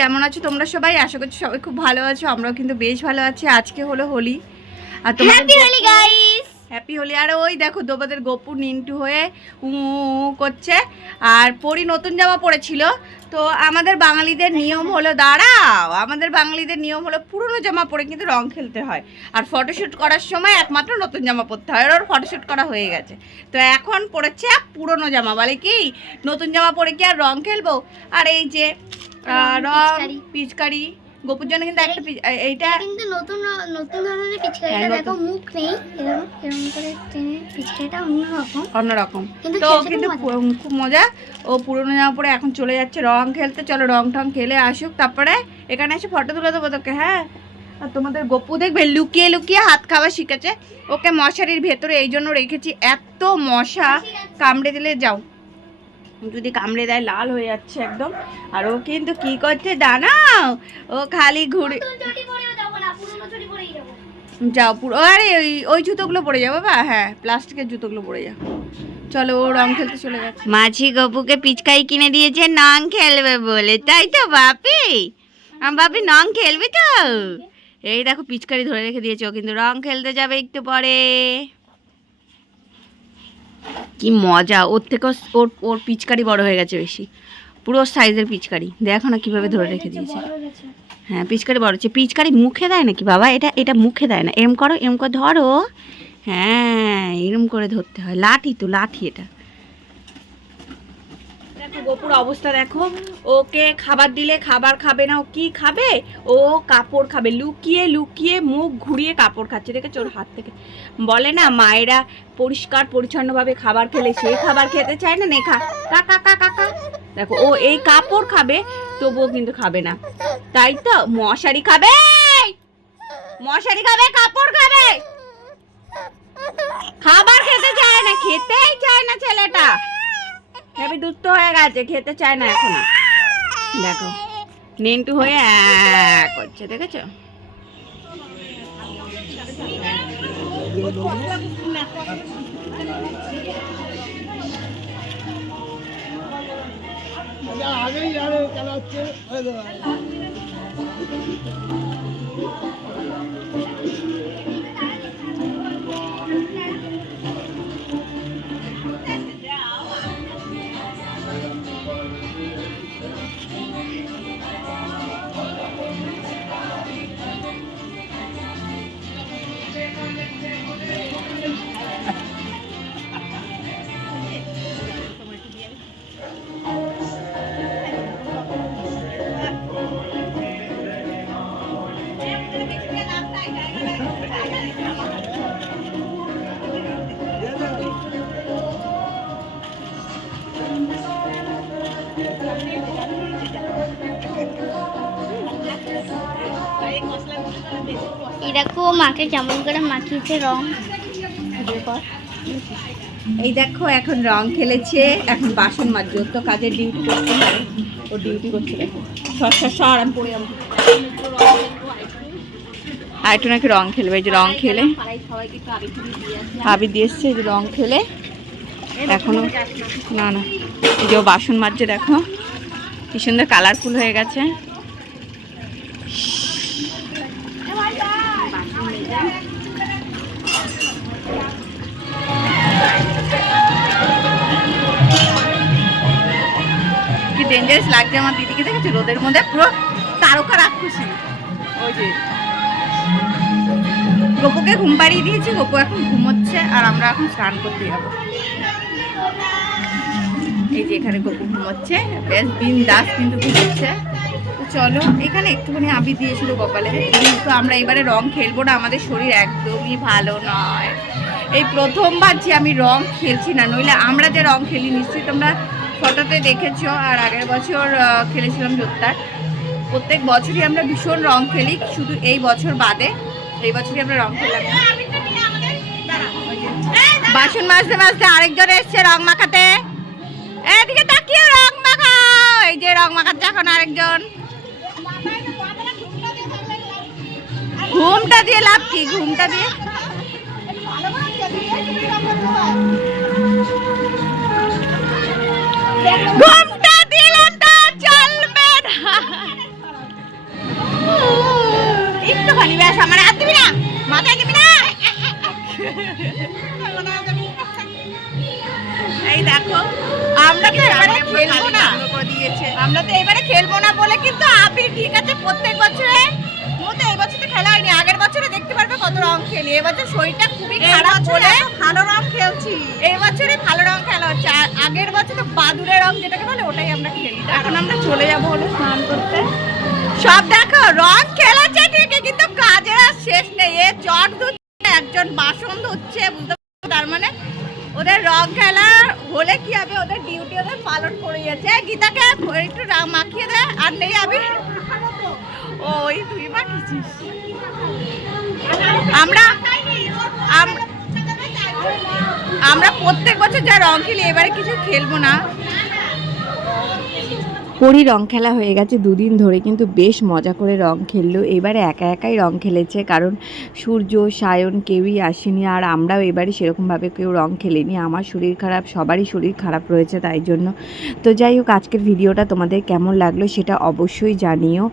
কেমন আছো তোমরা সবাই? আশা করছি সবাই খুব ভালো আছো, আমরাও কিন্তু বেশ ভালো আছি। আজকে হলো হোলি, আর তোমাদের happy Holi guys, happy Holi. আর ওই দেখো তোমাদের গপু নিন্টু হয়ে উ করছে, আর পরি নতুন জামা পরেছিল। তো আমাদের বাঙালিদের নিয়ম হলো, দাঁড়াও, আমাদের বাঙালিদের নিয়ম হলো পুরনো জামা পরে কিন্তু রং খেলতে হয়, আর ফটোশ্যুট করার সময় একমাত্র নতুন জামা পরতে হয়। ওর ফটোশ্যুট করা হয়ে গেছে, তো এখন পরেছে পুরনো জামা। বলে কি নতুন জামা পরে কি আর রং খেলবো? আর এই যে রং পিচকারি গোপুর জন্য কিন্তু একটা এইটা কিন্তু নতুন নতুন ধরনের পিচকারিটা দেখো, মুখ নেই, এরকম করে টেনে পিচকারিটা অন্যরকম। তো কিন্তু খুব মজা। ও পুরনো জামা পরে এখন চলে যাচ্ছে রং খেলতে। চলো রং টং খেলে আসুক, তারপরে এখানে এসে ফটো তুলে দেবো তোকে। হ্যাঁ, আর তোমাদের গপু দেখবে লুকিয়ে লুকিয়ে হাত খাওয়া শিখেছে। ওকে মশারির ভেতরে এই জন্য রেখেছি, এত মশা কামড়ে দিলে যাও, যদি কামড়ে দেয় লাল হয়ে যাচ্ছে একদম। আর ও কিন্তু কি করছে জানাও, ও খালি ঘুরে যাও পুরো। আরে ওই জুতোগুলো পরে যাও বাবা, হ্যাঁ প্লাস্টিকের জুতোগুলো পরে যাও। চলো ও রং খেলতে চলে গেছে। মাঝি গপুকে পিচকারি কিনে দিয়েছে রং খেলবে বলে, তাই তো বাপি? বাপি রং খেলবি তো? এই দেখো পিচকারি ধরে রেখে দিয়েছে, ও কিন্তু রং খেলতে যাবে একটু পরে। কি মজা! ওর থেকে ওর পিচকারি বড় হয়ে গেছে বেশি, পুরো সাইজের পিচকারি। দেখো না কিভাবে ধরে রেখে দিয়েছে। হ্যাঁ পিচকারি বড় হচ্ছে। পিচকারি মুখে দেয় নাকি বাবা? এটা মুখে দেয় না, এরম করো, এরম করে ধরো। হ্যাঁ এরম করে ধরতে হয়, লাঠি তো লাঠি এটা। দেখো গপুর অবস্থা দেখো, ওকে খাবার দিলে খাবার খাবে না। ও কি খাবে? ও কাপড় খাবে, লুকিয়ে লুকিয়ে মুখ ঘুরিয়ে কাপড় খাচ্ছে। দেখেছো ওর হাত থেকে? বলে না মায়েরা পরিষ্কার পরিচ্ছন্নভাবে খাবার খেলে সে খাবার খেতে চায় না, নেখা কাকা কাকা। দেখো ও এই কাপড় খাবে, তবুও কিন্তু খাবে না। তাই তো মশারি খাবে, মশারি খাবে, কাপড় খাবে, খাবার খেতে চায় না, খেতেই চায় না ছেলেটা। হেবি দুষ্ট হয়ে গেছে, খেতে চায় না এখন। দেখো নিন্টু হয়ে করছে, দেখেছো? আগেই জানে কেন হচ্ছে। এই দেখো মাকে কেমন করে মাখিয়েছে রং। এই দেখো এখন রং খেলেছে, এখন বাসন মাজছে। ওর তো কাজের ডিউটি করতে হবে, ও ডিউটি করছে। দেখো সর আমি পড়ে যাবো। আর একটু নাকি রং খেলবে, এই যে রং খেলে আবির দিয়ে এসছে, এই যে রং খেলে এখনো না না, এই যে ও বাসন মাজছে। দেখো কি সুন্দর কালারফুল হয়ে গেছে। কি ডেঞ্জারাস লাগছে আমার দিদিকে, দেখেছো রোদের মধ্যে পুরো তারকা রাক্ষসী। ওই যে গপুকে ঘুম পাড়িয়ে দিয়েছি, গপু এখন ঘুমোচ্ছে, আর আমরা এখন স্নান করতে যাবো। এই যে এখানে গপু ঘুমোচ্ছে, বেশ বিন্দাস কিন্তু ঘুমোচ্ছে। তো চলো, এখানে একটুখানি আবি দিয়েছিল কপালে, কিন্তু আমরা এবারে রং খেলবো না, আমাদের শরীর একদমই ভালো নয়। এই প্রথমবার যে আমি রং খেলছি না, নইলে আমরা যে রং খেলি নিশ্চয়ই তোমরা ফটোতে দেখেছো, আর আগের বছর খেলেছিলাম জোত্তার। প্রত্যেক বছরই আমরা ভীষণ রং খেলি, শুধু এই বছর বাদে। এই বছরই আমরা রং খেললাম। বাসন মাজতে মাজতে আরেকজন এসছে রং মাখাতে। এদিকে তাকিয়ে রং মাখাও, এই যে রং মাখাচ্ছে এখন আরেকজন। ঘুমটা দিয়ে লাভ কি? ঘুমটা দিয়ে ঘুমটা দিলে তো চলবে না। দেখো আমরা তো এবারে খেলবো না, আমরা তো এবারে খেলবো না বলে কিন্তু আবির ঠিক আছে প্রত্যেক বছরে মতো এই বছর তো খেলা হয়নি, আগের বছরে দেখতে পারবে কত রং খেলি। এবছর শরীরটা খুবই খারাপ বলে ভালো রং খেলছি, এই বছরে ভালো রং খেলা হচ্ছে। আগের বছর তো বাদুড়ের রং যেটাকে বলে ওটাই আমরা খেলি। এখন আমরা চলে যাবো হলো স্নান করতে। সব দেখো রং খেলাচ্ছে ঠিকই কিন্তু কাজের আর শেষ নেই। এ জট ধুচ্ছে, একজন বাসন ধুচ্ছে, বুঝতে পারছো? তার মানে ওদের রং খেলা হলে কি হবে, ওদের ডিউটি ওদের পালন করে যাচ্ছে। গীতাকে একটু মাখিয়ে দেয় আর নেই আমি ওই তুই মাখিয়েছিস। আমরা আমরা প্রত্যেক বছর যা রং খেলি এবারে কিছু খেলবো না। পরি রং খেলা হয়ে গেছে দুদিন ধরে, কিন্তু বেশ মজা করে রং খেললো। এবারে একা একাই রং খেলেছে, কারণ সূর্য সায়ন কেউই আসেনি, আর আমরাও এবারে সেরকমভাবে কেউ রং খেলিনি। আমার শরীর খারাপ, সবারই শরীর খারাপ রয়েছে তাই জন্য। তো যাই হোক, আজকের ভিডিওটা তোমাদের কেমন লাগলো সেটা অবশ্যই জানিও,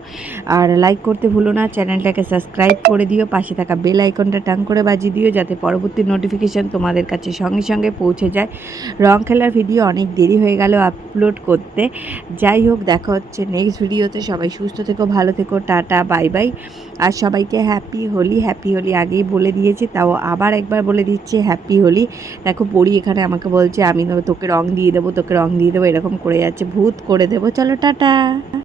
আর লাইক করতে ভুলো না, চ্যানেলটাকে সাবস্ক্রাইব করে দিও, পাশে থাকা বেল আইকনটা টাং করে বাজিয়ে দিও যাতে পরবর্তী নোটিফিকেশান তোমাদের কাছে সঙ্গে সঙ্গে পৌঁছে যায়। রং খেলার ভিডিও অনেক দেরি হয়ে গেল আপলোড করতে। যাই হোক, দেখা হচ্ছে নেক্সট ভিডিওতে। সবাই সুস্থ থেকো, ভালো থেকো, টাটা বাই বাই। আর সবাইকে হ্যাপি হোলি। হ্যাপি হোলি আগেই বলে দিয়েছি, তাও আবার একবার বলে দিচ্ছি হ্যাপি হোলি। দেখো পরি এখানে আমাকে বলছে আমি তোকে রং দিয়ে দেবো, তোকে রং দিয়ে দেবো, এরকম করে যাচ্ছে, ভূত করে দেবো। চলো টাটা।